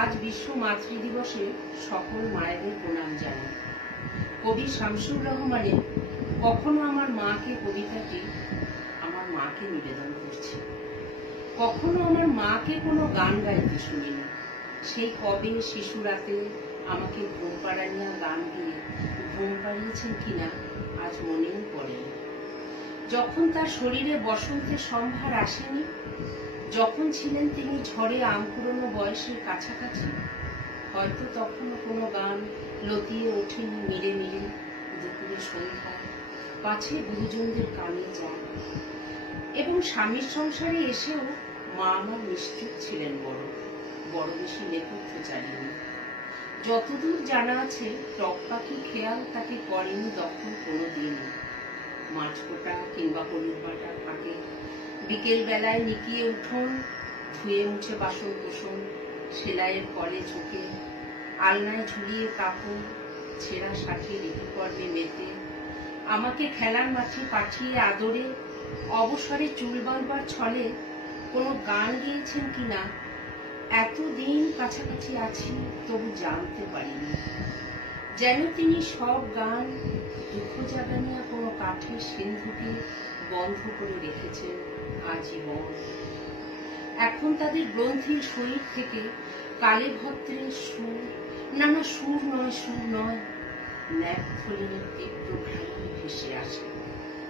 আজ বিশ্ব মাতৃ দিবসে সকল মায়েদের প্রণাম জানাই। কবি শামসুর রহমানের কখনো আমার মাকে কবিতাটি আমার মাকে নিবেদন করছি। কখনো আমার মাকে কোনো গান গাইতে শুনিনি। সেই কবে শিশু রাতে আমাকে ঘুম পাড়ানিয়া গান দিয়ে ঘুম পাড়িয়েছেন কিনা আজ মনেও পড়ে। যখন তার শরীরে বসন্তের সম্ভার আসেনি, যখন ছিলেন তিনি ঝড়ে আম কুড়োনো বয়সের কাছাকাছি, হয়তো তখনও কোনো গান লতিয়ে ওঠেনি মিরে মিরে দুপুরে সন্ধ্যায়, পাছে গুরুজনদের কানে যায়। এবং স্বামীর সংসারে এসেও মা আমার নিশ্চুপ ছিলেন, বড় বেশি নেপথ্য চালিয়ে। যতদূর জানা আছে টক পাখি খেয়াল তাকে করেনি দখল কোনো দিন। মাছ কোটা কিংবা হলুদ বাটার ফাঁকে বিকেল বেলায় নিকিয়ে উঠোন, ধুয়ে মুছে বাসন কোসন, সেলাইয়ের কলে ঝুঁকে, আলনায় ঝুলিয়ে কাপড়, ছেঁড়া শাঁখের ঋতুপর্ণে মেতে, আমাকে খেলার মাঠে পাঠিয়ে আদরে অবসরে চুল বাঁধবার ছলে কোনো গান গেয়েছেন কিনা এতদিন কাছাকাছি আছি তবু জানতে পারিনি। যেন তিনি সব গান দুঃখ জাগানিয়া কোনো কাঠের সিন্ধুকে বন্ধ করে রেখেছেন আজীবন। এখন তাদের গ্রন্থির শরীর থেকে কালে ভদ্রের সুর, না সুর নয়, ন্যাপথলিনের তীব্র ঘ্রাণ ভেসে আসে।